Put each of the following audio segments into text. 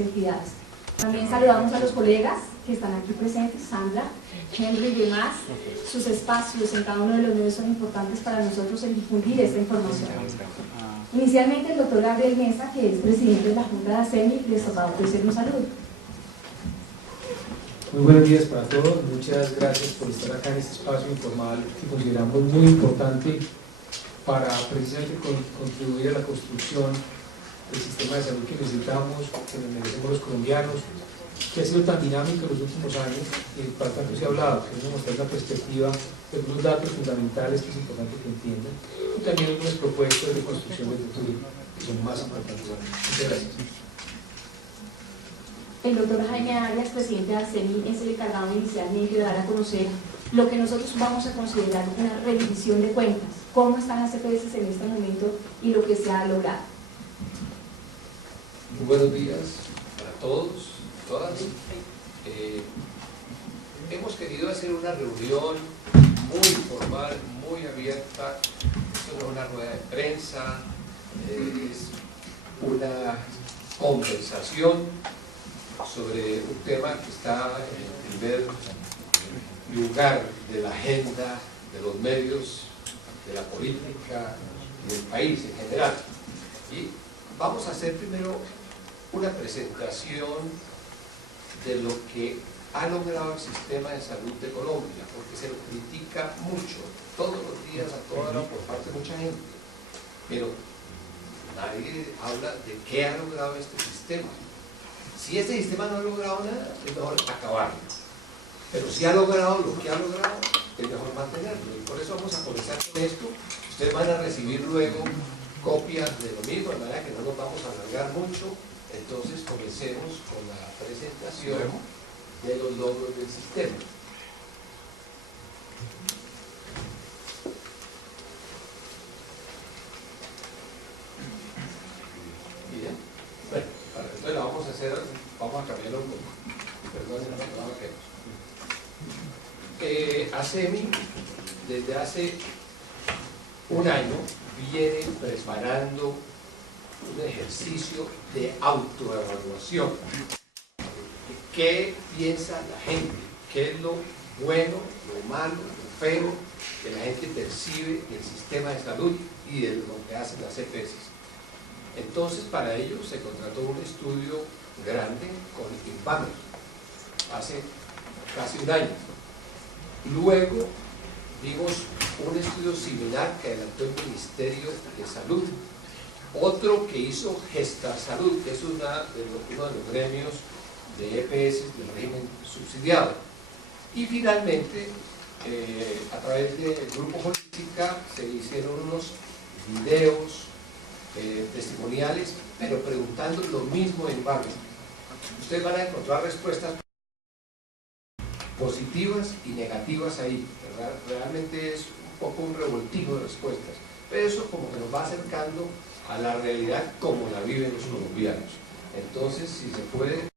entidades. También saludamos a los colegas que están aquí presentes, Sandra, Henry y demás. Sus espacios en cada uno de los medios son importantes para nosotros en difundir esta información. Inicialmente el doctor Gabriel Mesa, que es presidente de la Junta de ASEMI, les va a ofrecer un saludo. Muy buenos días para todos, muchas gracias por estar acá en este espacio informal que consideramos muy importante para precisamente contribuir a la construcción del sistema de salud que necesitamos, que nos merecemos los colombianos, que ha sido tan dinámico en los últimos años y para tanto se ha hablado. Queremos mostrar la perspectiva de algunos datos fundamentales que es importante que entiendan y también algunas propuestas de construcción del futuro que son más importantes. Muchas gracias. El doctor Jaime Arias, presidente de ASEMI, es el encargado inicialmente de dar a conocer lo que nosotros vamos a considerar una rendición de cuentas, cómo están las EPS en este momento y lo que se ha logrado. Muy buenos días para todos, todas. Hemos querido hacer una reunión muy formal, muy abierta. Esto no es una rueda de prensa, es una conversación sobre un tema que está en el primer lugar de la agenda de los medios, de la política y del país en general. Y vamos a hacer primero una presentación de lo que ha logrado el sistema de salud de Colombia, porque se lo critica mucho, todos los días, a toda hora, por parte de mucha gente, pero nadie habla de qué ha logrado este sistema. Si este sistema no ha logrado nada, es mejor acabarlo, pero si ha logrado lo que ha logrado, es mejor mantenerlo, y por eso vamos a comenzar con esto. Ustedes van a recibir luego copias de lo mismo, de manera que no nos vamos a alargar mucho. Entonces comencemos con la presentación de los logros del sistema. Bien, bueno, entonces la vamos a hacer, vamos a cambiarlo un poco. Perdón, no, ASEMI desde hace un año viene preparando un ejercicio de autoevaluación. ¿Qué piensa la gente? ¿Qué es lo bueno, lo malo, lo feo que la gente percibe del sistema de salud y de lo que hacen las EPS? Entonces, para ello se contrató un estudio grande con Invamer hace casi un año. Luego vimos un estudio similar que adelantó el Ministerio de Salud. Otro que hizo Gestar Salud, que es uno de los gremios de EPS del régimen subsidiado. Y finalmente, a través del Grupo Política, se hicieron unos videos testimoniales, pero preguntando lo mismo en barrio. Ustedes van a encontrar respuestas positivas y negativas ahí, ¿verdad? Realmente es un poco un revoltijo de respuestas, pero eso como que nos va acercando a la realidad como la viven los colombianos. Entonces, si se puede...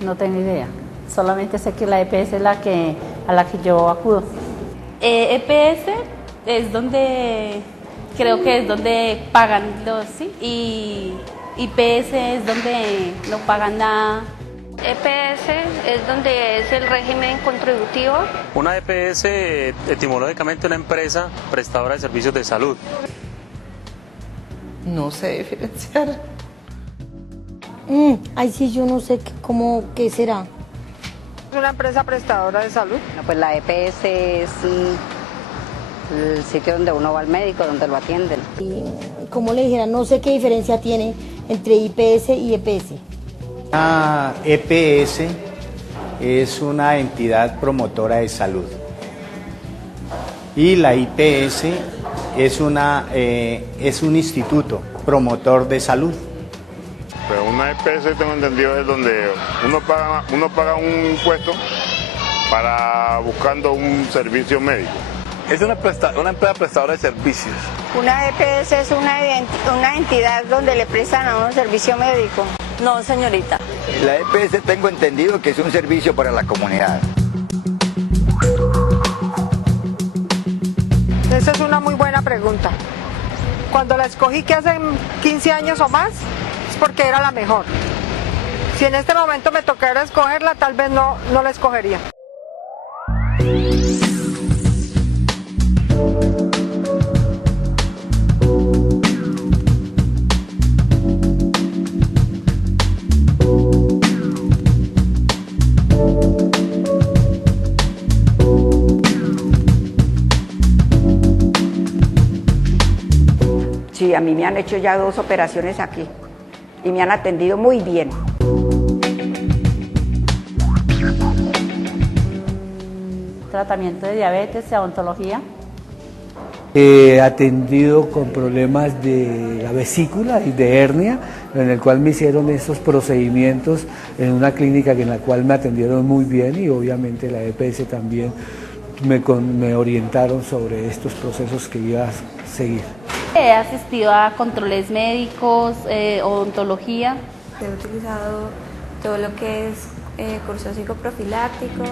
No tengo idea, solamente sé que la EPS es a la que yo acudo. EPS es donde, creo que es donde pagan los, ¿sí? Y IPS es donde no pagan nada. EPS es donde es el régimen contributivo. Una EPS, etimológicamente una empresa prestadora de servicios de salud. No sé diferenciar. Ay, sí, yo no sé qué será. ¿Es una empresa prestadora de salud? Bueno, pues la EPS es el sitio donde uno va al médico, donde lo atienden. Y, como le dijera, no sé qué diferencia tiene entre IPS y EPS. La EPS es una entidad promotora de salud y la IPS es un instituto promotor de salud. Pero una EPS, tengo entendido, es donde uno paga un impuesto para buscando un servicio médico. Es una empresa prestadora de servicios. Una EPS es una entidad donde le prestan a uno servicio médico. No, señorita. La EPS tengo entendido que es un servicio para la comunidad. Esa es una muy buena pregunta. Cuando la escogí, que hace 15 años o más, es porque era la mejor. Si en este momento me tocara escogerla, tal vez no la escogería. Sí, a mí me han hecho ya 2 operaciones aquí y me han atendido muy bien. Tratamiento de diabetes, odontología. He atendido con problemas de la vesícula y de hernia, en el cual me hicieron estos procedimientos en una clínica en la cual me atendieron muy bien y obviamente la EPS también me orientaron sobre estos procesos que iba a seguir. He asistido a controles médicos, odontología. He utilizado todo lo que es curso psicoprofiláctico.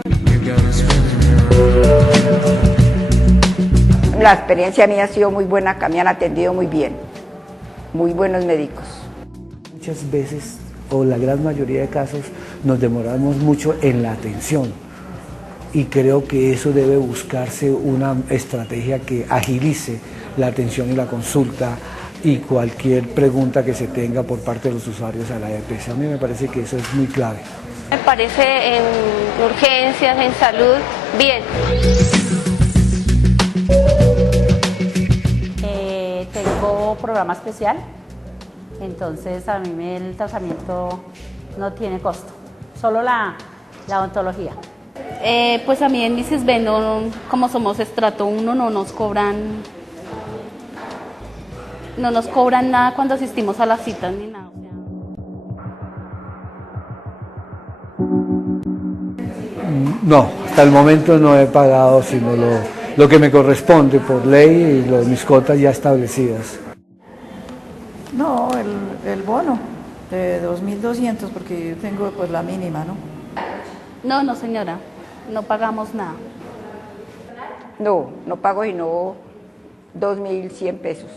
La experiencia mía ha sido muy buena, acá me han atendido muy bien, muy buenos médicos. Muchas veces, o la gran mayoría de casos, nos demoramos mucho en la atención y creo que eso debe buscarse una estrategia que agilice la atención y la consulta y cualquier pregunta que se tenga por parte de los usuarios a la EPS. A mí me parece que eso es muy clave. Me parece en urgencias, en salud, bien. Tengo programa especial, entonces a mí el tratamiento no tiene costo, solo la odontología. Pues a mí en mi CISBEN, como somos estrato 1, no nos cobran nada cuando asistimos a las citas ni nada. No, hasta el momento no he pagado sino lo que me corresponde por ley y mis cotas ya establecidas. No, el bono de 2.200 porque yo tengo pues la mínima, ¿no? No señora, no pagamos nada. No pago sino 2.100 pesos.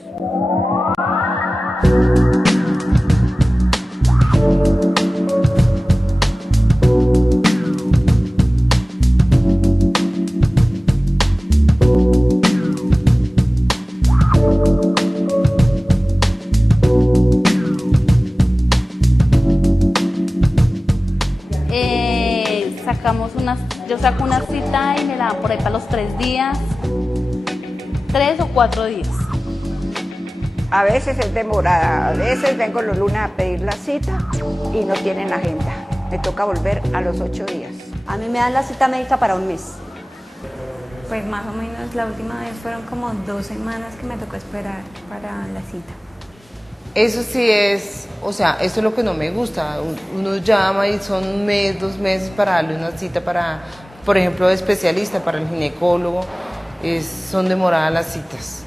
Yo saco una cita y me la dan por ahí para los 3 días, 3 o 4 días. A veces es demorada, a veces vengo los lunes a pedir la cita y no tienen agenda. Me toca volver a los 8 días. A mí me dan la cita médica para un mes. Pues más o menos la última vez fueron como 2 semanas que me tocó esperar para la cita. Eso sí es, o sea, eso es lo que no me gusta. Uno llama y son 1 mes, 2 meses para darle una cita para, por ejemplo, de especialista, para el ginecólogo. Son demoradas las citas.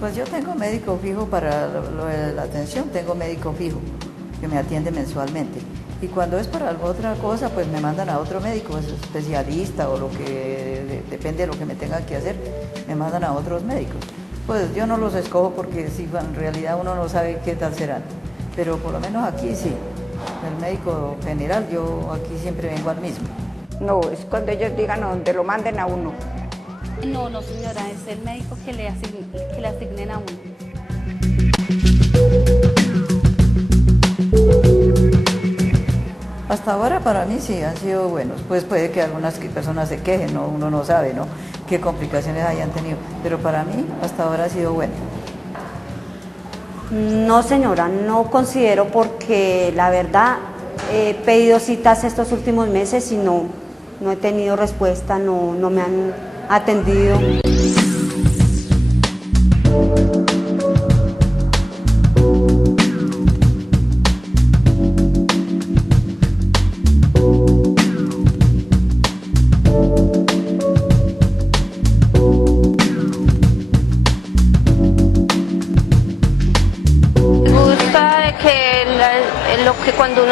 Pues yo tengo médico fijo para lo de la atención, tengo médico fijo que me atiende mensualmente. Y cuando es para alguna otra cosa, pues me mandan a otro médico, es especialista o lo que depende de lo que me tengan que hacer, me mandan a otros médicos. Pues yo no los escojo porque si en realidad uno no sabe qué tal serán, pero por lo menos aquí sí, el médico general, yo aquí siempre vengo al mismo. No, es cuando ellos digan a donde lo manden a uno. No señora, es el médico que le asignen a uno. Hasta ahora para mí sí han sido buenos, pues puede que algunas personas se quejen, ¿no? Uno no sabe, ¿no?, qué complicaciones hayan tenido, pero para mí hasta ahora ha sido bueno. No señora, no considero porque la verdad he pedido citas estos últimos meses y no he tenido respuesta, no me han atendido.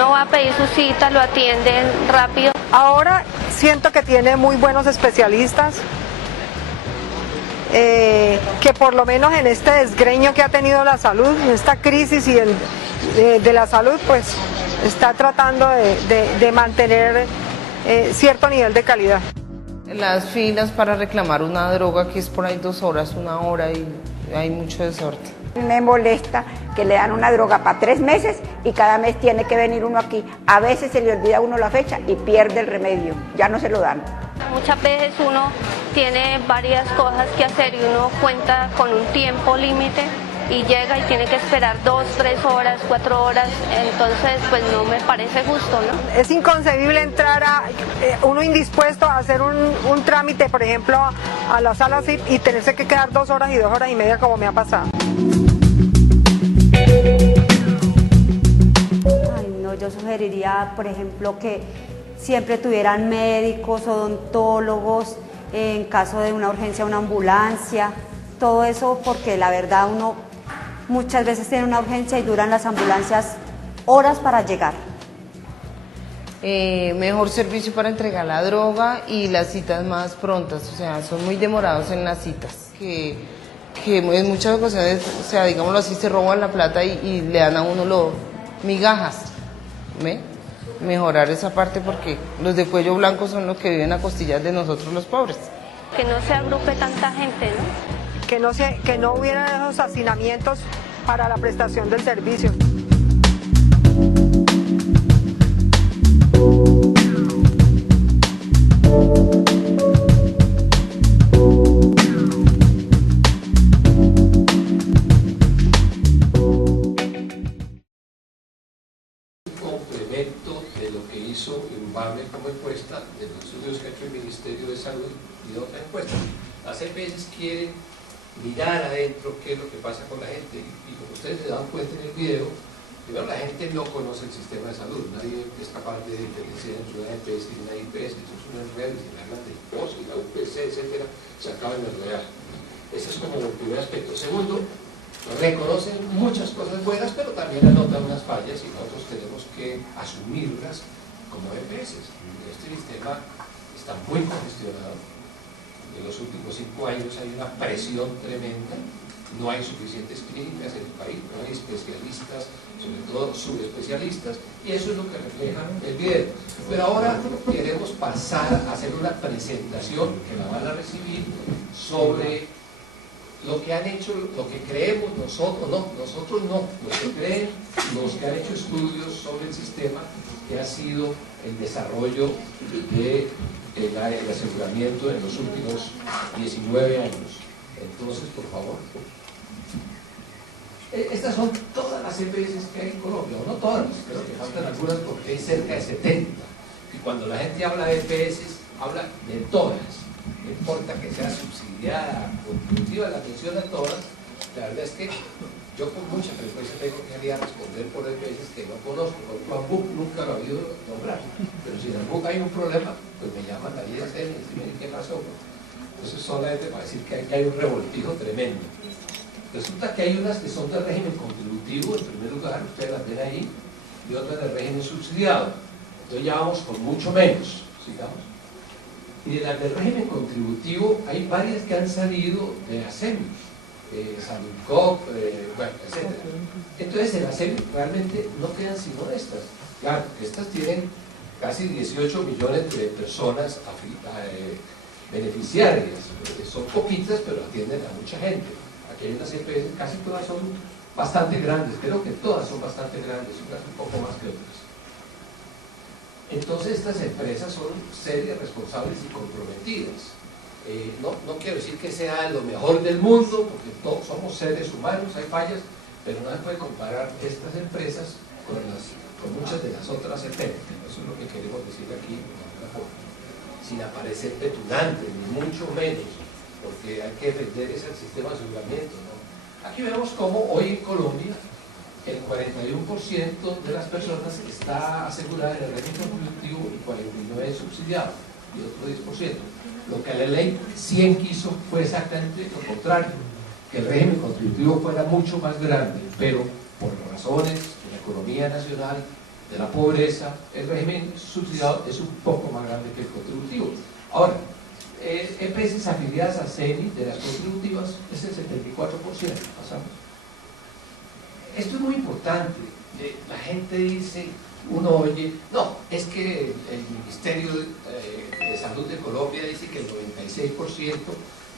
uno va a pedir su cita, lo atienden rápido. Ahora siento que tiene muy buenos especialistas, que por lo menos en este desgreño que ha tenido la salud, en esta crisis y de la salud, pues está tratando de mantener cierto nivel de calidad. Las filas para reclamar una droga que es por ahí 2 horas, 1 hora y hay mucho desorden. Me molesta que le dan una droga para 3 meses y cada mes tiene que venir uno aquí. A veces se le olvida a uno la fecha y pierde el remedio, ya no se lo dan. Muchas veces uno tiene varias cosas que hacer y uno cuenta con un tiempo límite y llega y tiene que esperar 2, 3 horas, 4 horas, entonces pues no me parece justo, ¿no? Es inconcebible entrar a uno indispuesto a hacer un trámite, por ejemplo, a la sala CIP y tenerse que quedar 2 horas y 2 horas y media como me ha pasado. Ay, no, yo sugeriría, por ejemplo, que siempre tuvieran médicos, odontólogos, en caso de una urgencia, una ambulancia, todo eso, porque la verdad uno muchas veces tiene una urgencia y duran las ambulancias horas para llegar. Mejor servicio para entregar la droga y las citas más prontas, o sea, son muy demorados en las citas, que en muchas ocasiones, o sea, digámoslo así, se roban la plata y le dan a uno migajas, ¿ve? Mejorar esa parte porque los de cuello blanco son los que viven a costillas de nosotros los pobres. Que no se agrupe tanta gente, ¿no? Que no hubiera esos hacinamientos para la prestación del servicio. Complemento de lo que hizo Invalme como encuesta, de los estudios que ha hecho el Ministerio de Salud y de otra encuesta. Las EPS quieren mirar adentro qué es lo que pasa con la gente y como ustedes se dan cuenta en el video, primero la gente no conoce el sistema de salud, nadie es capaz de diferenciar entre una EPS y una IPS, entonces uno enreda y se hablan de POS y la UPC, etcétera, se acaba de enredar. Ese es como el primer aspecto. Segundo, reconocen muchas cosas buenas, pero también anotan unas fallas y nosotros tenemos que asumirlas como EPS. Este sistema está muy congestionado. En los últimos 5 años hay una presión tremenda, no hay suficientes clínicas en el país, no hay especialistas, sobre todo subespecialistas, y eso es lo que refleja el video. Pero ahora queremos pasar a hacer una presentación que la van a recibir sobre lo que han hecho, lo que creemos nosotros no, lo que creen los que han hecho estudios sobre el sistema, que ha sido el desarrollo de el aseguramiento en los últimos 19 años. Entonces, por favor. Estas son todas las EPS que hay en Colombia, o no todas, creo que faltan algunas porque hay cerca de 70. Y cuando la gente habla de EPS, habla de todas. No importa que sea subsidiada, contributiva, la menciona todas. La verdad es que yo con mucha frecuencia tengo que salir a responder por EPS que no conozco, porque Juan Buc nunca lo ha oído nombrar. Pero si en el Buc hay un problema, pues me llaman a ISM y dicen qué pasó. Entonces solamente para decir que hay un revoltijo tremendo. Resulta que hay unas que son de régimen contributivo, en primer lugar, ustedes las ven ahí, y otras de régimen subsidiado. Entonces ya vamos con mucho menos, sigamos. Y de las del régimen contributivo hay varias que han salido de ASEMI, Saludcop, bueno, etc. Entonces en ASEMI realmente no quedan sino estas. Claro, estas tienen casi 18 millones de personas beneficiarias, son poquitas pero atienden a mucha gente. Aquí hay unas EPS, casi todas son bastante grandes, creo que todas son bastante grandes, unas un poco más que otras. Entonces estas empresas son serias, responsables y comprometidas. No quiero decir que sea lo mejor del mundo, porque todos somos seres humanos, hay fallas, pero no se puede comparar estas empresas con muchas de las otras EPS. Eso es lo que queremos decir aquí, sin aparecer petulante, ni mucho menos, porque hay que defender ese sistema de aseguramiento, ¿no? Aquí vemos cómo hoy en Colombia el 41% de las personas está asegurada en el régimen contributivo y 49% es subsidiado, y otro 10%. Lo que la ley 100 quiso fue exactamente lo contrario, que el régimen contributivo fuera mucho más grande, pero por razones de la economía nacional, de la pobreza, el régimen subsidiado es un poco más grande que el contributivo. Ahora, EPS afiliadas a CENI de las contributivas es el 74%, pasamos. Esto es muy importante. La gente dice, uno oye, no, es que el Ministerio de Salud de Colombia dice que el 96%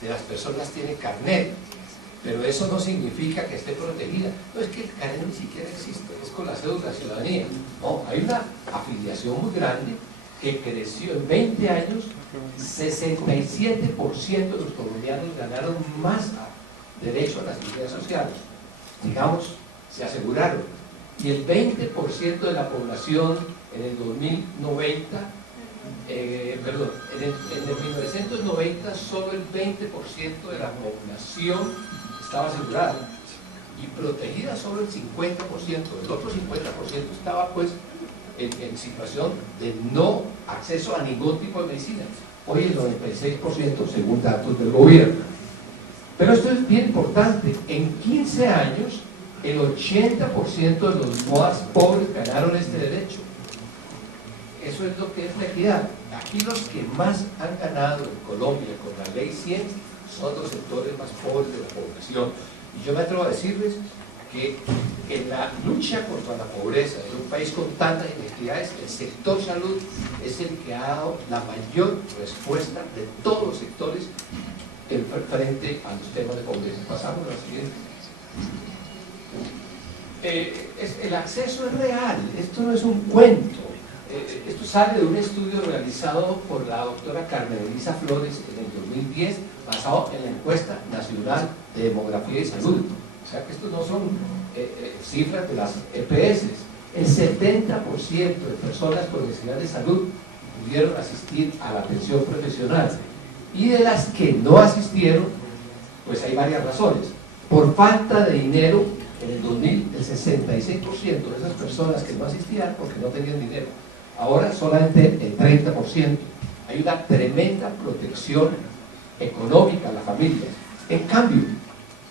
de las personas tiene carnet, pero eso no significa que esté protegida. No, es que el carnet ni siquiera existe, es con la cédula de ciudadanía. No, hay una afiliación muy grande que creció en 20 años, 67% de los colombianos ganaron más derecho a la seguridad social. Digamos, se aseguraron. Y el 20% de la población en el 2090, en el 1990 solo el 20% de la población estaba asegurada y protegida solo el 50%, el otro 50% estaba pues en situación de no acceso a ningún tipo de medicina. Hoy el 96% según datos del gobierno. Pero esto es bien importante, en 15 años el 80% de los más pobres ganaron este derecho. Eso es lo que es la equidad. Aquí los que más han ganado en Colombia con la ley 100 son los sectores más pobres de la población. Y yo me atrevo a decirles que en la lucha contra la pobreza en un país con tantas inequidades, el sector salud es el que ha dado la mayor respuesta de todos los sectores frente a los temas de pobreza. Pasamos a la siguiente. El acceso es real, esto no es un cuento. Esto sale de un estudio realizado por la doctora Carmen Elisa Flores en el 2010, basado en la encuesta nacional de demografía y salud. O sea que estos no son cifras de las EPS. El 70% de personas con necesidad de salud pudieron asistir a la atención profesional. Y de las que no asistieron, pues hay varias razones. Por falta de dinero, en el 2000 el 66% de esas personas que no asistían porque no tenían dinero. Ahora solamente el 30%. Hay una tremenda protección económica a la familia. En cambio,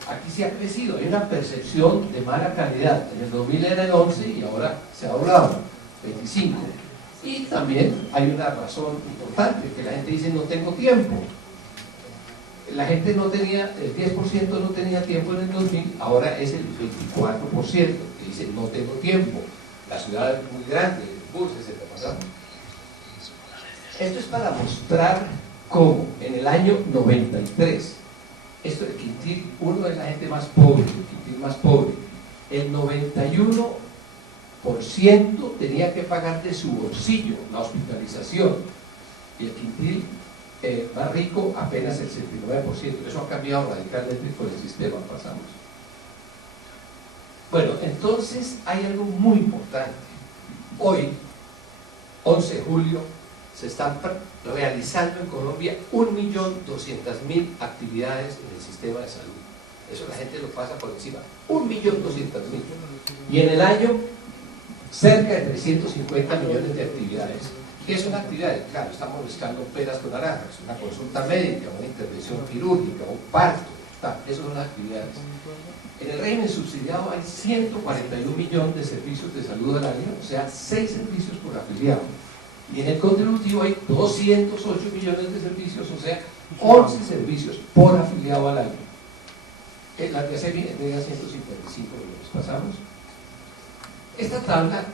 aquí se ha crecido, hay una percepción de mala calidad. En el 2000 era el 11 y ahora se ha doblado, 25. Y también hay una razón importante, que la gente dice no tengo tiempo. La gente no tenía, el 10% no tenía tiempo en el 2000, ahora es el 24% que dice no tengo tiempo. La ciudad es muy grande, el bus, etc. Esto es para mostrar cómo en el año 93, esto de Quintil, uno es la gente más pobre, el Quintil más pobre, el 91% tenía que pagar de su bolsillo la hospitalización, y el Quintil más rico apenas el 69%. Eso ha cambiado radicalmente con el sistema, pasamos. Bueno, entonces hay algo muy importante. Hoy, 11 de julio, se están realizando en Colombia 1.200.000 actividades en el sistema de salud. Eso la gente lo pasa por encima. 1.200.000. Y en el año, cerca de 350 millones de actividades. ¿Qué son actividades? Claro, estamos buscando peras con naranjas, una consulta médica, una intervención quirúrgica, un parto, esas son las actividades. En el régimen subsidiado hay 141 millones de servicios de salud al año, o sea, 6 servicios por afiliado. Y en el contributivo hay 208 millones de servicios, o sea, 11 servicios por afiliado al año. En la TACEMI entrega 155 millones. Pasamos. Esta tabla,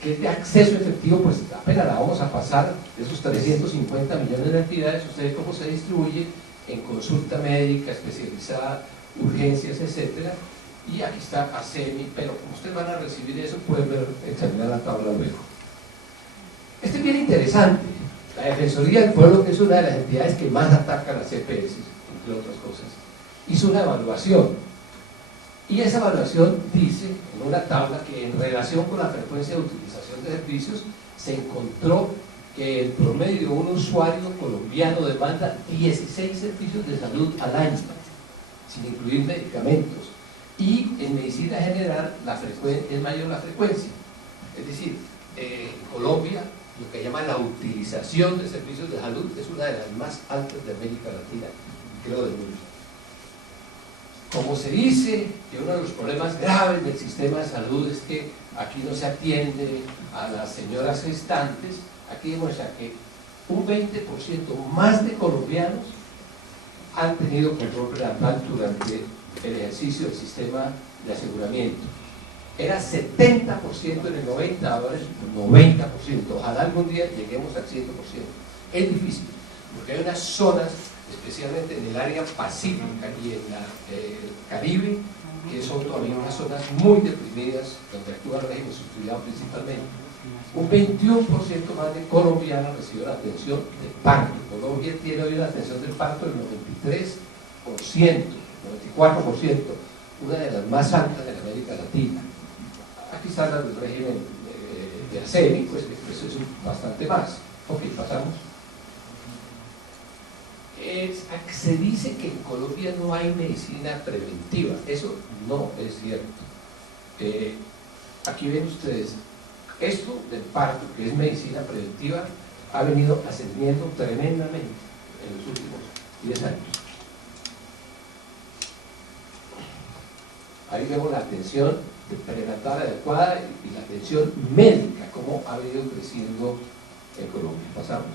que es de acceso efectivo, pues apenas la vamos a pasar, de esos 350 millones de actividades, ustedes cómo se distribuye en consulta médica especializada, urgencias, etcétera. Y aquí está ASEMI, pero como ustedes van a recibir eso, pueden ver, examinar la tabla luego. Esto es bien interesante. La Defensoría del Pueblo, que es una de las entidades que más ataca a las EPS, entre otras cosas, hizo una evaluación. Y esa evaluación dice, en una tabla, que en relación con la frecuencia de utilización de servicios, se encontró que el promedio de un usuario colombiano demanda 16 servicios de salud al año, sin incluir medicamentos. Y en medicina general es mayor la frecuencia. Es decir, en Colombia, lo que llama la utilización de servicios de salud es una de las más altas de América Latina, creo del mundo. Como se dice que uno de los problemas graves del sistema de salud es que aquí no se atiende a las señoras gestantes, aquí demuestra que un 20% más de colombianos han tenido control prenatal durante el ejercicio del sistema de aseguramiento. Era 70% en el 90, ahora es 90%. Ojalá algún día lleguemos al 100%. Es difícil, porque hay unas zonas, especialmente en el área pacífica y en el Caribe, que son todavía unas zonas muy deprimidas, donde actúa el régimen subsidiado principalmente. Un 21% más de colombianos recibió la atención del parto. Colombia tiene hoy la atención del parto del 93%, 94%, una de las más altas de América Latina. Aquí están las del régimen de ASEMI, pues eso es bastante más. Ok, pasamos. Se dice que en Colombia no hay medicina preventiva. Eso no es cierto. Aquí ven ustedes, esto del parto, que es medicina preventiva, ha venido ascendiendo tremendamente en los últimos 10 años. Ahí vemos la atención prenatal adecuada y la atención médica, cómo ha venido creciendo en Colombia. Pasamos.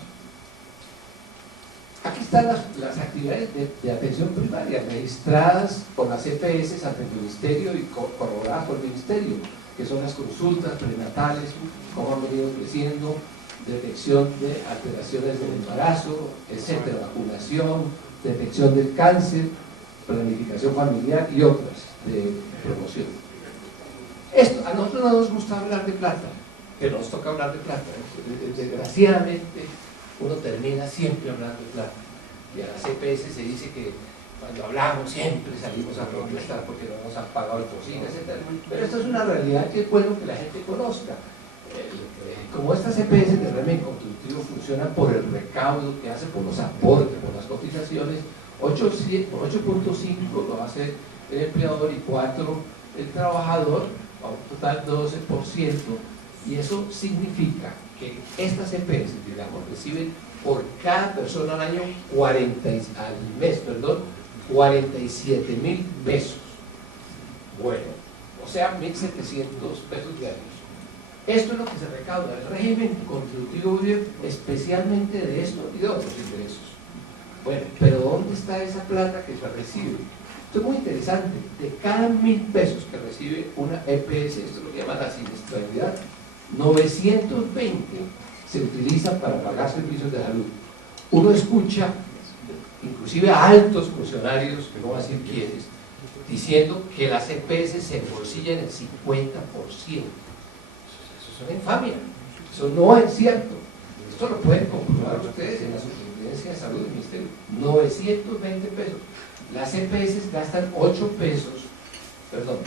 Aquí están las actividades de atención primaria registradas por las EPS ante el Ministerio y corroboradas por el Ministerio, que son las consultas prenatales, cómo han venido creciendo, detección de alteraciones del embarazo, etcétera, vacunación, detección del cáncer, planificación familiar y otras de promoción. Esto, a nosotros no nos gusta hablar de plata, pero nos toca hablar de plata. Desgraciadamente, uno termina siempre hablando de plata. Y a las EPS se dice que cuando hablamos siempre salimos a protestar porque no nos han pagado el cocina, etc. Pero esto es una realidad que es bueno que la gente conozca. Como estas EPS de régimen contributivo funcionan por el recaudo que hace, por los aportes, por las cotizaciones, 8.5 lo hace el empleador y 4 el trabajador, a un total 12%, y eso significa que estas EPS, digamos, reciben por cada persona al año 47.000 pesos. Bueno, o sea, 1.700 pesos diarios. Esto es lo que se recauda. El régimen contributivo vive especialmente de esto y de otros ingresos. Bueno, pero ¿dónde está esa plata que se recibe? Esto es muy interesante. De cada 1.000 pesos que recibe una EPS, esto es lo que llaman la siniestralidad, 920 se utilizan para pagar servicios de salud. Uno escucha, inclusive a altos funcionarios, que no voy a decir quiénes, diciendo que las EPS se embolsillan el 50%. Eso es una infamia. Eso no es cierto. Esto lo pueden comprobar ustedes en la Superintendencia de Salud del Ministerio. 920 pesos. Las EPS gastan 8 pesos, perdón,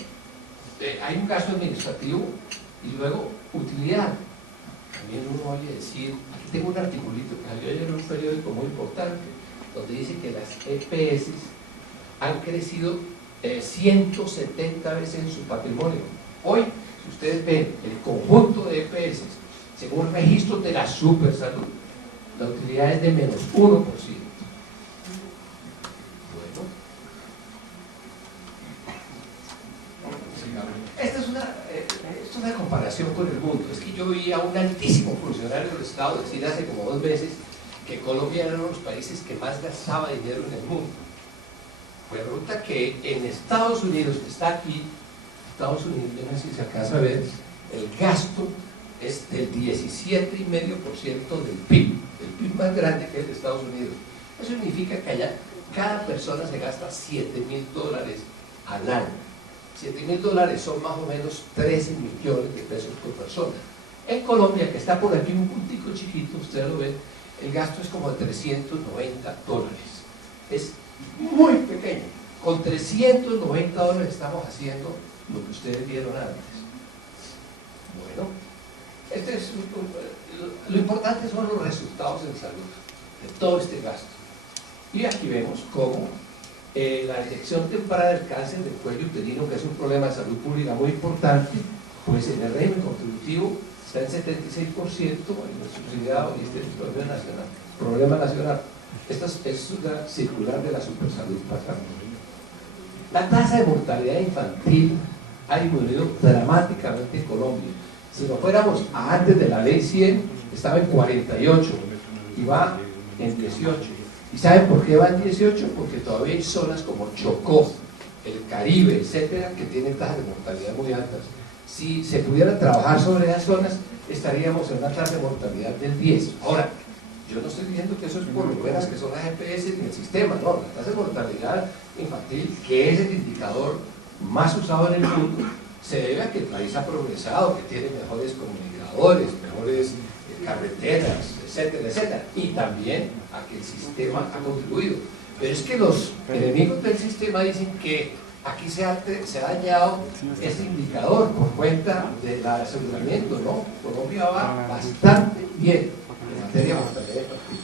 hay un gasto administrativo y luego utilidad. También uno oye decir, aquí tengo un articulito que salió ayer en un periódico muy importante, donde dice que las EPS han crecido 170 veces en su patrimonio. Hoy, si ustedes ven el conjunto de EPS, según registros de la Supersalud, la utilidad es de menos 1%. Esta es una comparación con el mundo. Es que yo vi a un altísimo funcionario del Estado decir hace como 2 meses que Colombia era uno de los países que más gastaba dinero en el mundo. Pues resulta que en Estados Unidos, que está aquí, Estados Unidos, no sé si se alcanza a ver, el gasto es del 17,5% del PIB, el PIB más grande que es de Estados Unidos. Eso significa que allá cada persona se gasta $7.000 al año. $7.000 son más o menos 13 millones de pesos por persona. En Colombia, que está por aquí un puntico chiquito, ustedes lo ven, el gasto es como de $390. Es muy pequeño. Con $390 estamos haciendo lo que ustedes vieron antes. Bueno, lo importante son los resultados en salud de todo este gasto. Y aquí vemos cómo la detección temprana del cáncer del cuello uterino, que es un problema de salud pública muy importante, pues en el régimen contributivo está en 76%, en el subsidiado, y este es un problema nacional. Esta es una circular de la Supersalud pasando. La tasa de mortalidad infantil ha disminuido dramáticamente en Colombia. Si nos fuéramos a antes de la ley 100, estaba en 48 y va en 18. ¿Y saben por qué va en 18? Porque todavía hay zonas como Chocó, el Caribe, etcétera, que tienen tasas de mortalidad muy altas. Si se pudiera trabajar sobre esas zonas, estaríamos en una tasa de mortalidad del 10. Ahora, yo no estoy diciendo que eso es por lo buenas que son las EPS ni el sistema, no, la tasa de mortalidad infantil, que es el indicador más usado en el mundo, se debe a que el país ha progresado, que tiene mejores comunicadores, mejores carreteras, etcétera, etcétera, y también a que el sistema ha contribuido. Pero es que los enemigos del sistema dicen que aquí se ha dañado ese indicador por cuenta del aseguramiento, ¿no? Colombia va bastante bien en materia de mortalidad infantil.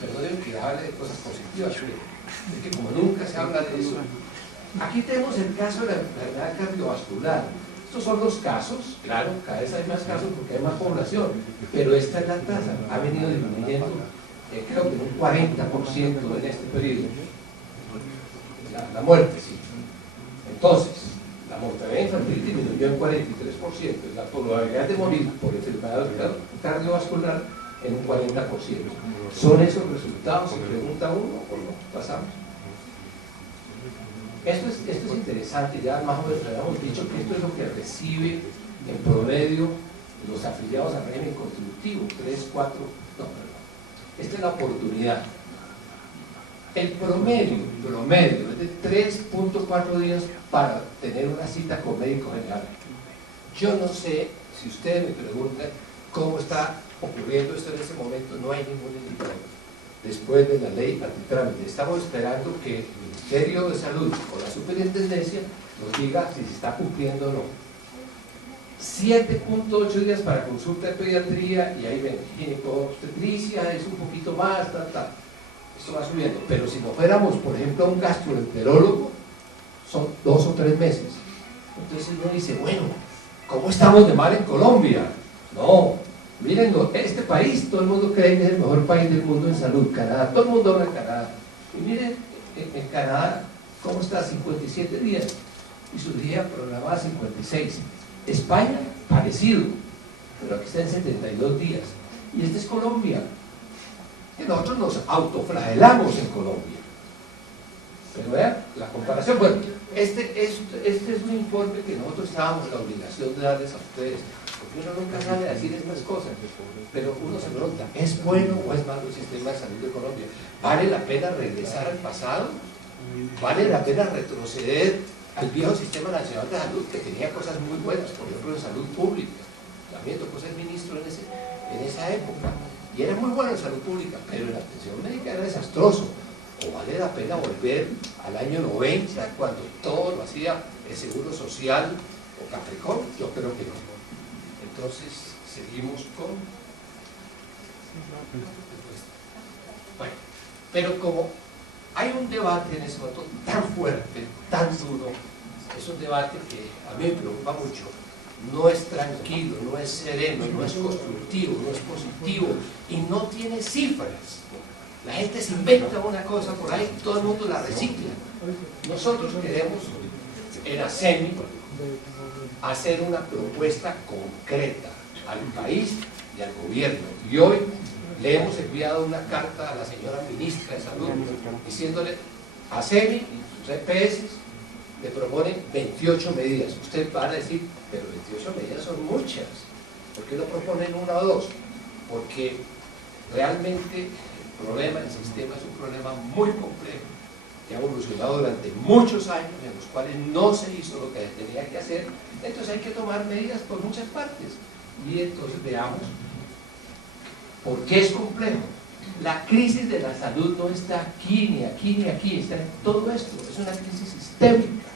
Perdonen que hable de cosas positivas, es que como nunca se habla de eso. Aquí tenemos el caso de la enfermedad cardiovascular. Estos son los casos, claro, cada vez hay más casos porque hay más población, pero esta es la tasa, ha venido disminuyendo, creo que en un 40% en este periodo. La muerte, sí. Entonces, la mortalidad infantil disminuyó en 43%, y la probabilidad de morir por enfermedad cardiovascular en un 40%. ¿Son esos resultados? Se pregunta uno o no. Pasamos. Esto es interesante, ya más o menos habíamos dicho que esto es lo que recibe en promedio los afiliados al régimen contributivo, 3, 4, no, perdón. Esta es la oportunidad. El promedio es de 3.4 días para tener una cita con médico general. Yo no sé, si ustedes me preguntan cómo está ocurriendo esto en este momento, no hay ningún indicador. Después de la ley antitrámite, estamos esperando que el Ministerio de Salud o la Superintendencia nos diga si se está cumpliendo o no. 7.8 días para consulta de pediatría, y ahí ven, ginecobstetricia es un poquito más, esto va subiendo, pero si nos fuéramos, por ejemplo, a un gastroenterólogo, son 2 o 3 meses. Entonces uno dice, bueno, ¿cómo estamos de mal en Colombia? No, miren, este país, todo el mundo cree que es el mejor país del mundo en salud, Canadá, todo el mundo habla de Canadá. Y miren, en Canadá, ¿cómo está? 57 días, y su día programada 56. España, parecido, pero aquí está en 72 días. Y este es Colombia. Que nosotros nos autoflagelamos en Colombia. Pero vean la comparación. Bueno, este es un informe que nosotros estábamos en la obligación de darles a ustedes, porque uno nunca sabe decir estas cosas, pero uno se pregunta, ¿es bueno o es malo el sistema de salud de Colombia? ¿Vale la pena regresar al pasado? ¿Vale la pena retroceder al viejo sistema nacional de salud, que tenía cosas muy buenas, por ejemplo en salud pública? También tocó ser ministro en esa época, y era muy bueno en salud pública, pero en la atención médica era desastroso. ¿O vale la pena volver al año 90, cuando todo lo hacía el Seguro Social o Capricorn? Yo creo que no. Entonces, seguimos con... Bueno, pero como hay un debate en ese momento tan fuerte, tan duro, es un debate que a mí me preocupa mucho. No es tranquilo, no es sereno, no es constructivo, no es positivo y no tiene cifras. La gente se inventa una cosa por ahí y todo el mundo la recicla. Nosotros queremos en ASEMI hacer una propuesta concreta al país y al gobierno. Y hoy le hemos enviado una carta a la señora ministra de Salud diciéndole: ASEMI y sus EPS le proponen 28 medidas. Ustedes van a decir, pero 28 medidas son muchas. ¿Por qué no proponen 1 o 2? Porque realmente el problema del sistema es un problema muy complejo, que ha evolucionado durante muchos años, en los cuales no se hizo lo que tenía que hacer. Entonces hay que tomar medidas por muchas partes. Y entonces veamos por qué es complejo. La crisis de la salud no está aquí, ni aquí, ni aquí, está en todo esto. Es una crisis sistémica.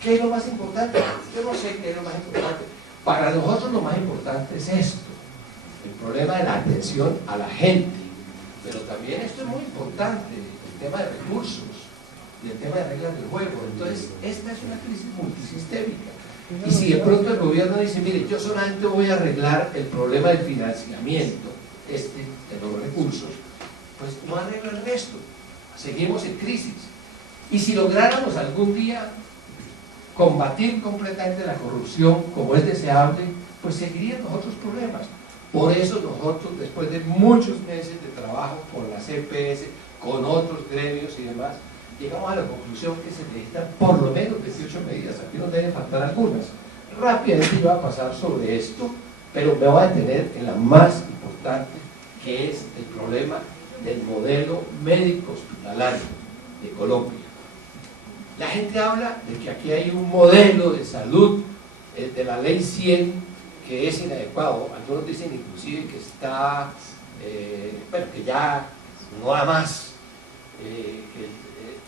¿Qué es lo más importante? Yo no sé qué es lo más importante. Para nosotros lo más importante es esto, el problema de la atención a la gente. Pero también esto es muy importante, el tema de recursos y el tema de reglas del juego. Entonces, esta es una crisis multisistémica. Y si de pronto el gobierno dice, mire, yo solamente voy a arreglar el problema del financiamiento, de los recursos, pues no arregla el resto. Seguimos en crisis. Y si lográramos algún día combatir completamente la corrupción como es deseable, pues seguirían los otros problemas. Por eso nosotros, después de muchos meses de trabajo con las EPS, con otros gremios y demás, llegamos a la conclusión que se necesitan por lo menos 18 medidas. Aquí nos deben faltar algunas. Rápidamente yo voy a pasar sobre esto, pero me voy a detener en la más importante, que es el problema del modelo médico hospitalario de Colombia. La gente habla de que aquí hay un modelo de salud de la ley 100 que es inadecuado. Algunos dicen inclusive que está, bueno, que ya no da más.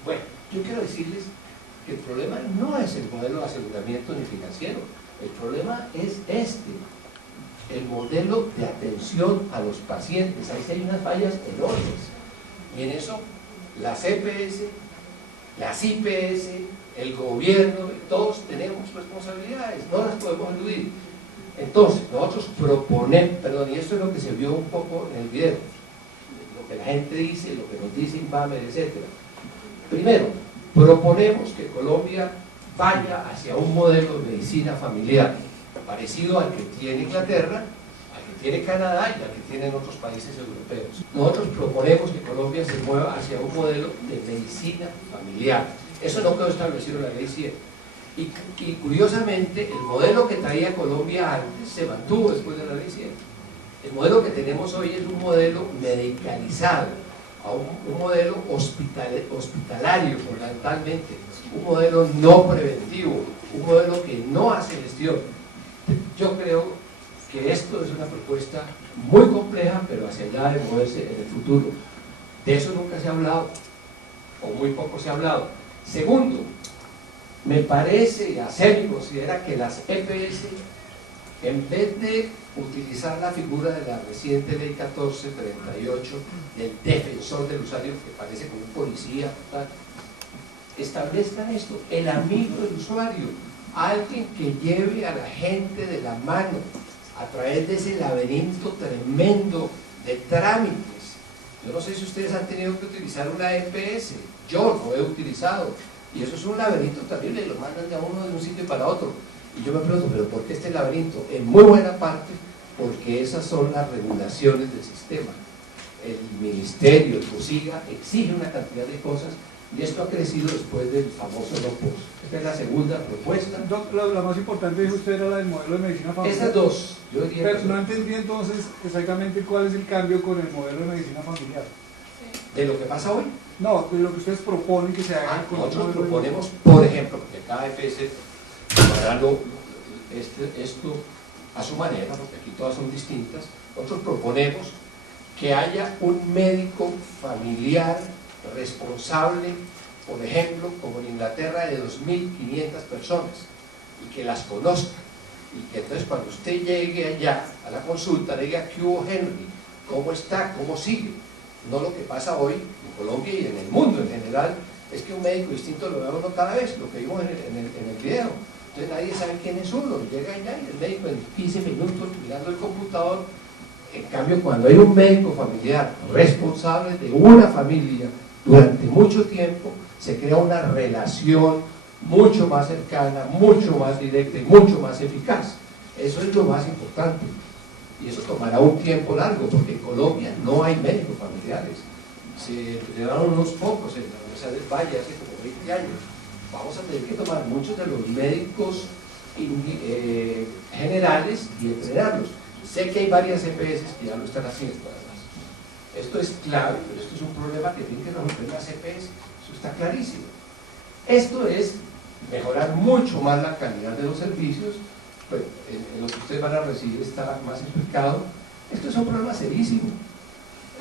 Bueno, yo quiero decirles que el problema no es el modelo de aseguramiento ni financiero, el problema es el modelo de atención a los pacientes. Ahí sí hay unas fallas enormes, y en eso las EPS, las IPS, el gobierno, todos tenemos responsabilidades, no las podemos eludir. Entonces, nosotros proponemos, perdón, y esto es lo que se vio un poco en el video, lo que la gente dice, lo que nos dice Invamer, etc. Primero, proponemos que Colombia vaya hacia un modelo de medicina familiar parecido al que tiene Inglaterra, al que tiene Canadá y al que tienen otros países europeos. Nosotros proponemos que Colombia se mueva hacia un modelo de medicina familiar. Eso no quedó establecido en la ley 100. Y curiosamente, el modelo que traía Colombia antes se mantuvo después de la ley 100. El modelo que tenemos hoy es un modelo medicalizado, un modelo hospitalario fundamentalmente, un modelo no preventivo, un modelo que no hace gestión. Yo creo que esto es una propuesta muy compleja, pero hacia allá de moverse en el futuro. De eso nunca se ha hablado, o muy poco se ha hablado. Segundo, me parece, y ASEMI considera que las EPS, en vez de utilizar la figura de la reciente ley 1438 del defensor del usuario, que parece como un policía, tal, establezcan esto, el amigo del usuario, alguien que lleve a la gente de la mano a través de ese laberinto tremendo de trámites. Yo no sé si ustedes han tenido que utilizar una EPS, yo lo he utilizado, y eso es un laberinto terrible, y lo mandan de uno de un sitio para otro. Y yo me pregunto, ¿pero por qué este laberinto? En muy buena parte, porque esas son las regulaciones del sistema. El ministerio, el COSIGA, exige una cantidad de cosas, y esto ha crecido después del famoso no-post. Esta es la segunda propuesta. La más importante, dijo usted, era la del modelo de medicina familiar. Esas dos, yo diría. Pero no entendí entonces exactamente cuál es el cambio con el modelo de medicina familiar. ¿De lo que pasa hoy? No, de lo que ustedes proponen que se haga con nosotros proponemos, por ejemplo, que cada EPS tomará esto a su manera, porque aquí todas son distintas. Nosotros proponemos que haya un médico familiar responsable, por ejemplo, como en Inglaterra, de 2.500 personas, y que las conozca, y que entonces cuando usted llegue allá a la consulta le diga: ¿qué hubo, Henry? ¿Cómo está? ¿Cómo sigue? No lo que pasa hoy en Colombia y en el mundo en general, es que un médico distinto lo ve uno cada vez, lo que vimos en el video. Entonces nadie sabe quién es uno, llega allá y el médico en 15 minutos mirando el computador. En cambio, cuando hay un médico familiar responsable de una familia durante mucho tiempo, se crea una relación mucho más cercana, mucho más directa y mucho más eficaz. Eso es lo más importante. Y eso tomará un tiempo largo, porque en Colombia no hay médicos familiares. Se llevaron unos pocos en la Universidad del Valle hace como 20 años. Vamos a tener que tomar muchos de los médicos generales y entrenarlos. Sé que hay varias EPS que ya lo están haciendo, además. Esto es clave, pero esto es un problema que tienen que resolver las EPS, eso está clarísimo. Esto es mejorar mucho más la calidad de los servicios. Bueno, en lo que ustedes van a recibir está más explicado. Esto es un problema serísimo.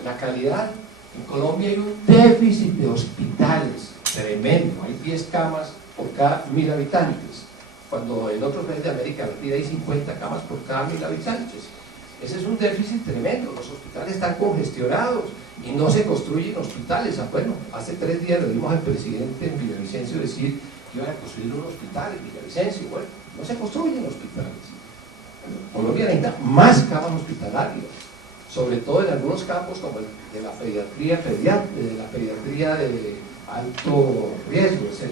La calidad, en Colombia hay un déficit de hospitales tremendo, hay 10 camas por cada 1.000 habitantes, cuando en otros países de América Latina hay 50 camas por cada 1.000 habitantes. Ese es un déficit tremendo, los hospitales están congestionados y no se construyen hospitales. Bueno, hace 3 días le dimos al presidente en Villavicencio decir que iban a construir un hospital en Villavicencio. Bueno, no se construyen hospitales. Colombia necesita más camas hospitalarias, sobre todo en algunos campos como el de la pediatría alto riesgo, etc.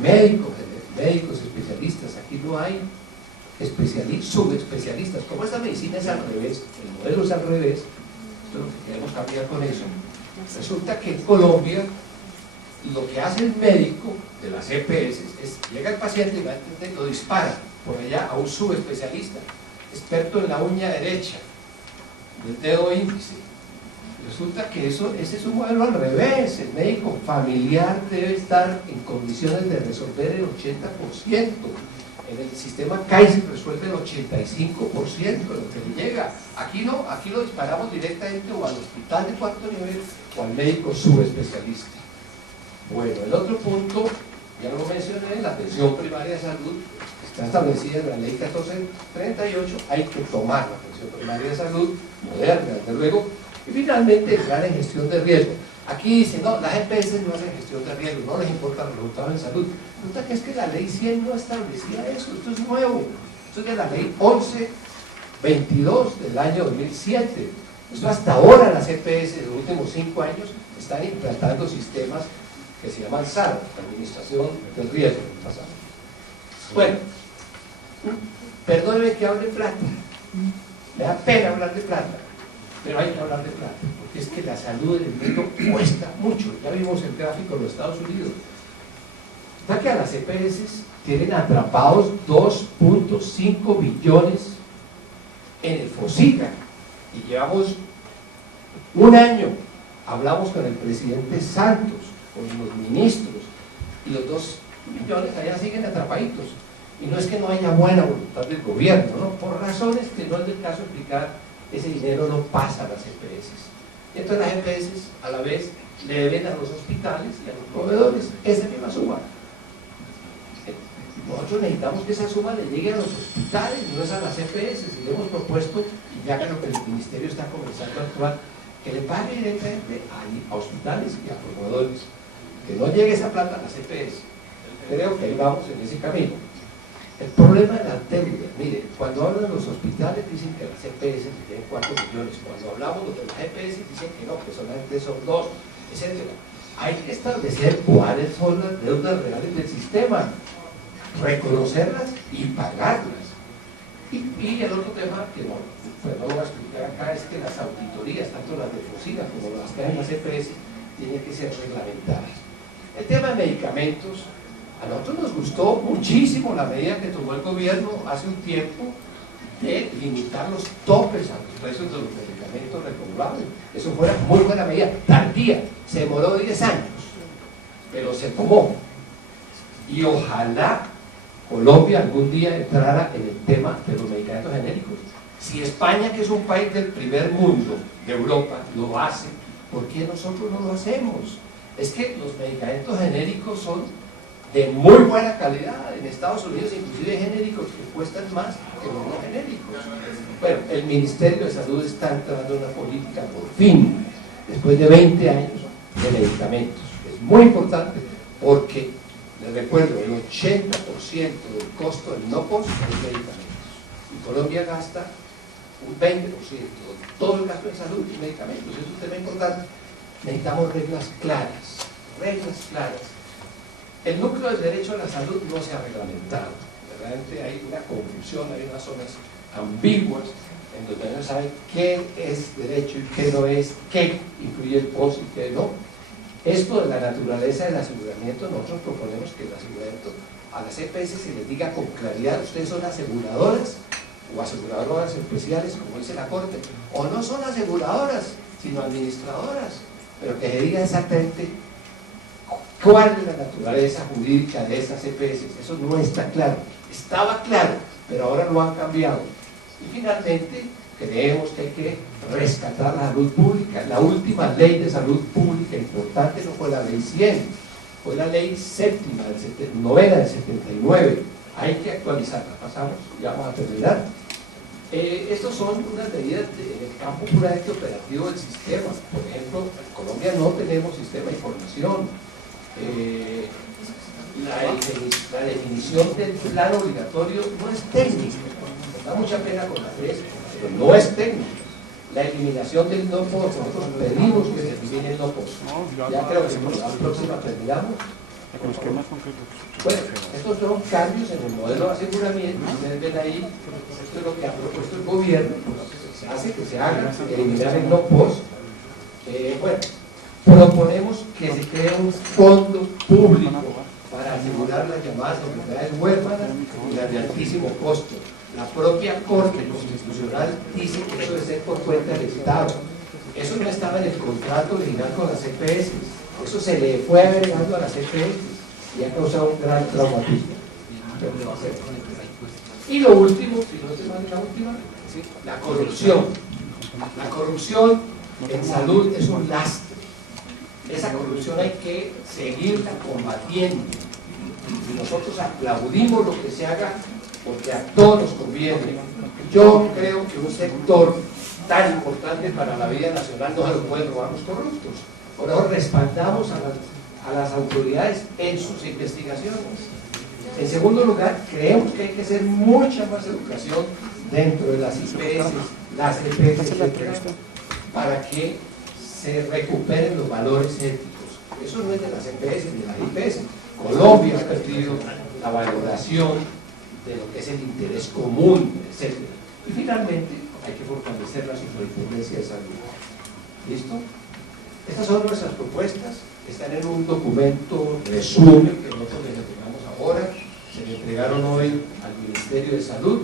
Médicos especialistas, aquí no hay subespecialistas. Como esta medicina es al revés, el modelo es al revés, esto es lo que queremos cambiar con eso. Resulta que en Colombia lo que hace el médico de las EPS es, llega el paciente y lo dispara por allá a un subespecialista, experto en la uña derecha, del dedo índice. Resulta que ese es un modelo al revés. El médico familiar debe estar en condiciones de resolver el 80%. En el sistema Kaiser resuelve el 85% de lo que le llega. Aquí no, aquí lo disparamos directamente o al hospital de cuarto nivel o al médico subespecialista. Bueno, el otro punto, ya lo mencioné, la atención primaria de salud está establecida en la ley 1438, hay que tomar la atención primaria de salud, moderna, desde luego, y finalmente entrar en gestión de riesgo. Aquí dicen, no, las EPS no hacen gestión de riesgo, no les importan los resultados en salud. Resulta que es que la ley 100 no establecía eso, esto es nuevo, esto es de la ley 1122 del año 2007. Esto hasta ahora las EPS en los últimos 5 años están implantando sistemas que se llaman SAR, Administración del Riesgo. Bueno, perdónenme que hable de plata, me da pena hablar de plata, pero hay que hablar de plata, porque es que la salud en el mundo cuesta mucho. Ya vimos el gráfico de los Estados Unidos. ¿Verdad que a las EPS tienen atrapados 2.5 billones en el FOSIGA? Y llevamos un año, hablamos con el presidente Santos, con los ministros, y los 2 billones allá siguen atrapaditos. Y no es que no haya buena voluntad del gobierno, ¿no? Por razones que no es del caso explicar, ese dinero no pasa a las EPS. Y entonces las EPS a la vez le deben a los hospitales y a los proveedores esa misma suma. Nosotros necesitamos que esa suma le llegue a los hospitales, no es a las EPS. Y le hemos propuesto, y ya creo que el ministerio está comenzando a actuar, que le pague directamente a hospitales y a proveedores, que no llegue esa plata a las EPS. Creo que ahí vamos en ese camino. El problema de las deudas, mire, cuando hablan los hospitales dicen que las EPS tienen 4 millones, cuando hablamos de las EPS dicen que no, que solamente son 2, etc. Hay que establecer cuáles son las deudas reales del sistema, reconocerlas y pagarlas. Y el otro tema, que no lo voy a explicar acá, es que las auditorías, tanto las de FOSIGA como las que hay en las EPS, tienen que ser reglamentadas. El tema de medicamentos, a nosotros nos gustó muchísimo la medida que tomó el gobierno hace un tiempo de limitar los topes a los precios de los medicamentos recuperables. Eso fue una muy buena medida, tardía, se demoró 10 años, pero se tomó. Y ojalá Colombia algún día entrara en el tema de los medicamentos genéricos. Si España, que es un país del primer mundo de Europa, lo hace, ¿por qué nosotros no lo hacemos? Es que los medicamentos genéricos son de muy buena calidad. En Estados Unidos inclusive hay genéricos que cuestan más que los no genéricos. Bueno, el Ministerio de Salud está entrando en una política, por fin, después de 20 años, de medicamentos. Es muy importante porque, les recuerdo, el 80% del costo del no costo es medicamentos. Y Colombia gasta un 20% de todo el gasto de salud en medicamentos. Eso es un tema importante. Necesitamos reglas claras, reglas claras. El núcleo del derecho a la salud no se ha reglamentado. Realmente hay una confusión, hay unas zonas ambiguas en donde no sabe qué es derecho y qué no es, qué incluye el POS y qué no. Esto de la naturaleza del aseguramiento, nosotros proponemos que el aseguramiento a las EPS se les diga con claridad: ustedes son aseguradoras o aseguradoras especiales, como dice la Corte, o no son aseguradoras, sino administradoras, pero que se diga exactamente cuál es la naturaleza jurídica de esas EPS. Eso no está claro. Estaba claro, pero ahora lo han cambiado. Y finalmente, creemos que hay que rescatar la salud pública. La última ley de salud pública importante no fue la ley 100, fue la ley novena del 79. Hay que actualizarla. Pasamos, ya vamos a terminar. Estos son unas medidas en el campo puramente operativo del sistema. Por ejemplo, en Colombia no tenemos sistema de información. La definición del plan obligatorio no es técnica. Da mucha pena con la prensa, pero no es técnica. la eliminación del no post. Nosotros pedimos que se elimine el no post. Ya creo que por la próxima terminamos. Bueno, estos son cambios en el modelo de aseguramiento. Ustedes ven ahí, esto es lo que ha propuesto el gobierno. Se hace que se haga, eliminar el no post. Bueno, proponemos que se cree un fondo público para asegurar las llamadas enfermedades huérfanas y las de altísimo costo. La propia Corte Constitucional dice que eso debe ser por cuenta del Estado. Eso no estaba en el contrato original con las EPS. Eso se le fue agregando a las EPS y ha causado un gran traumatismo. Y lo último, si no se manda la última, la corrupción. La corrupción en salud es un lastre. Esa corrupción hay que seguirla combatiendo. Y nosotros aplaudimos lo que se haga porque a todos nos conviene. Yo creo que un sector tan importante para la vida nacional no se lo pueden robar los corruptos. Por eso respaldamos a las autoridades en sus investigaciones. En segundo lugar, creemos que hay que hacer mucha más educación dentro de las IPS, las EPS, etc., para que se recuperen los valores éticos. Eso no es de las EPS ni de las IPS. Colombia ha perdido la valoración de lo que es el interés común, etc. Y finalmente, hay que fortalecer la superintendencia de salud. ¿Listo? Estas son nuestras propuestas, están en un documento resumen que nosotros les entregamos ahora, se le entregaron hoy al Ministerio de Salud,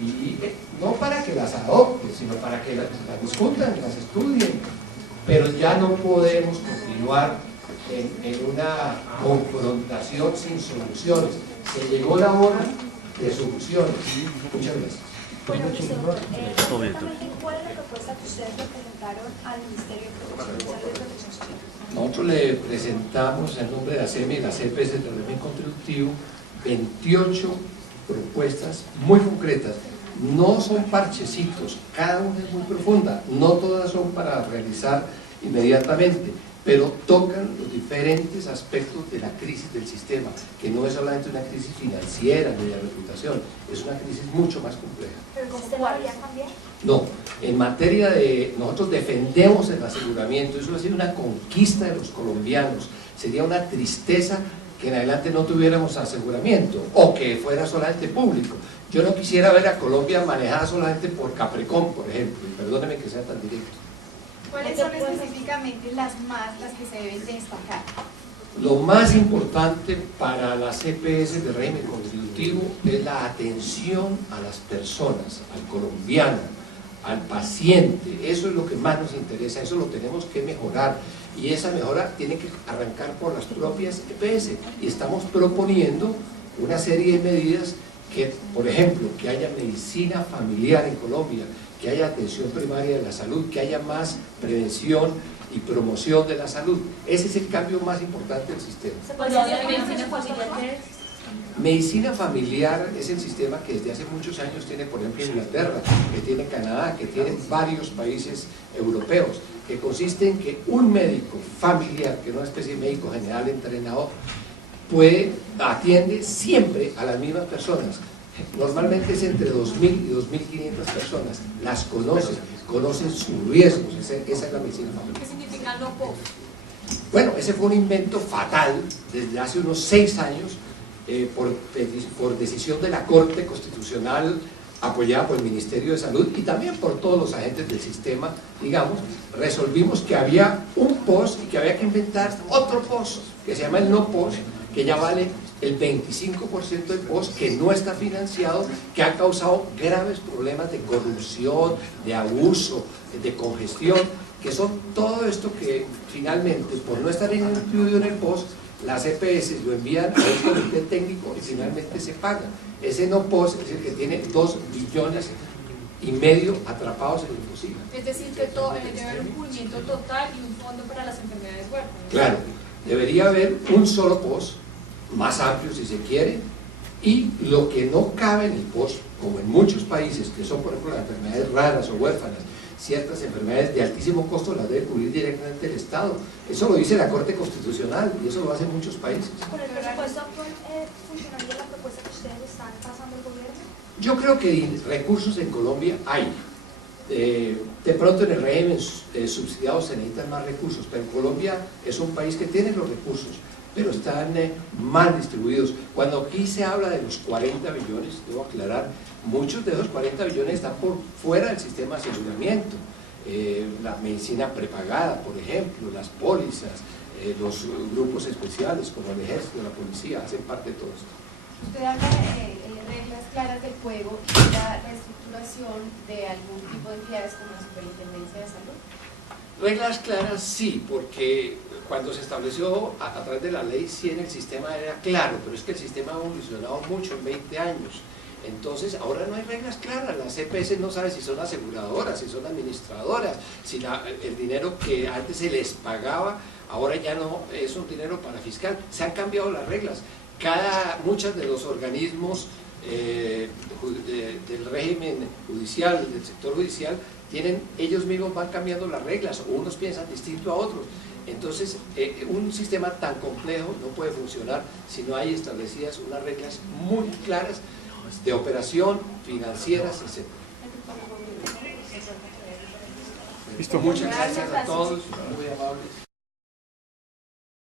y no para que las adopten, sino para que las discutan, las estudien, pero ya no podemos continuar en una confrontación sin soluciones. Se llegó la hora de soluciones. Muchas gracias. Bueno, exactamente, ¿cuál es la propuesta que ustedes le presentaron al Ministerio de Salud y Protección Social? Nosotros le presentamos en nombre de la CEMI y la CPS de régimen contributivo 28 propuestas muy concretas. No son parchecitos, cada una es muy profunda, no todas son para realizar inmediatamente, pero tocan los diferentes aspectos de la crisis del sistema, que no es solamente una crisis financiera ni de reputación, es una crisis mucho más compleja. ¿Pero cómo usted lo haría también? No, en materia de, nosotros defendemos el aseguramiento, eso ha sido una conquista de los colombianos, sería una tristeza que en adelante no tuviéramos aseguramiento, o que fuera solamente público. Yo no quisiera ver a Colombia manejada solamente por Caprecom, por ejemplo, y perdóneme que sea tan directo. ¿Cuáles son específicamente las que se deben destacar? Lo más importante para las EPS de régimen contributivo es la atención a las personas, al colombiano, al paciente. Eso es lo que más nos interesa, eso lo tenemos que mejorar, y esa mejora tiene que arrancar por las propias EPS, y estamos proponiendo una serie de medidas que, por ejemplo, que haya medicina familiar en Colombia, que haya atención primaria de la salud, que haya más prevención y promoción de la salud. Ese es el cambio más importante del sistema. ¿Medicina familiar qué es? Medicina familiar es el sistema que desde hace muchos años tiene, por ejemplo, Inglaterra, que tiene Canadá, que tiene varios países europeos, que consiste en que un médico familiar, que es una especie de médico general entrenado, atiende siempre a las mismas personas. Normalmente es entre 2.000 y 2.500 personas, las conocen sus riesgos, esa es la medicina familiar. ¿Qué significa no post? Bueno, ese fue un invento fatal desde hace unos 6 años, por decisión de la Corte Constitucional, apoyada por el Ministerio de Salud y también por todos los agentes del sistema, digamos, resolvimos que había un post y que había que inventar otro post, que se llama el no post, que ya vale el 25% del post, que no está financiado, que ha causado graves problemas de corrupción, de abuso, de congestión, que son todo esto que finalmente, por no estar incluido en el post, las EPS lo envían a un comité técnico y finalmente se paga. Ese no post es el que tiene 2,5 billones atrapados en el imposible. Es decir, que debe haber un cubrimiento total y un fondo para las enfermedades huérfanas. Claro, debería haber un solo post, más amplio si se quiere, y lo que no cabe en el post, como en muchos países, que son por ejemplo las enfermedades raras o huérfanas, ciertas enfermedades de altísimo costo las debe cubrir directamente el Estado. Eso lo dice la Corte Constitucional y eso lo hacen muchos países. ¿Con el presupuesto actual funcionaría la propuesta que ustedes están pasando al gobierno? Yo creo que recursos en Colombia hay. De pronto en el régimen subsidiado se necesitan más recursos, pero Colombia es un país que tiene los recursos, pero están mal distribuidos. Cuando aquí se habla de los 40 billones, debo aclarar, muchos de esos 40 billones están por fuera del sistema de aseguramiento. La medicina prepagada, por ejemplo, las pólizas, los grupos especiales como el ejército, la policía, hacen parte de todo esto. Usted habla de reglas claras del juego y la reestructuración de algún tipo de entidades como la Superintendencia de Salud. Reglas claras sí, porque cuando se estableció a través de la ley 100 el sistema era claro, pero es que el sistema ha evolucionado mucho en 20 años. Entonces ahora no hay reglas claras, las EPS no saben si son aseguradoras, si son administradoras, si el dinero que antes se les pagaba ahora ya no es un dinero para fiscal. Se han cambiado las reglas. Muchos de los organismos del régimen judicial, del sector judicial, ellos mismos van cambiando las reglas, o unos piensan distinto a otros. Entonces, un sistema tan complejo no puede funcionar si no hay establecidas unas reglas muy claras de operación, financieras, etc. Listo, muchas gracias a todos, muy amables.